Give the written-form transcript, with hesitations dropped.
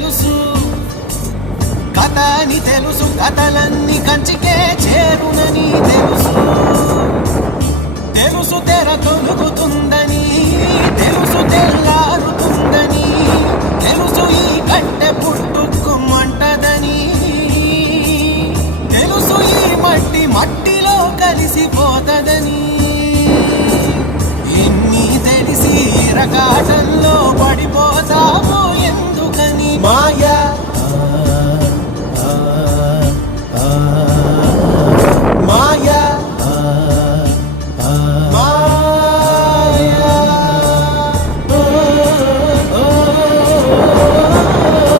తెలుసు, కథ అని తెలుసు, కథలన్నీ కంచికే చేరునని తెలుసు. తెలుసు తెర తొలుగుతుందని, తెలుసు తెల్లారుతుందని, తెలుసు ఈ కట్టె పుట్టుకుమంటదని, తెలుసు ఈ మట్టి మట్టిలో కలిసిపోతదని. ఎన్ని తెలిసి రకాటల్లో పడిపోతావో ఎందుకని మాయా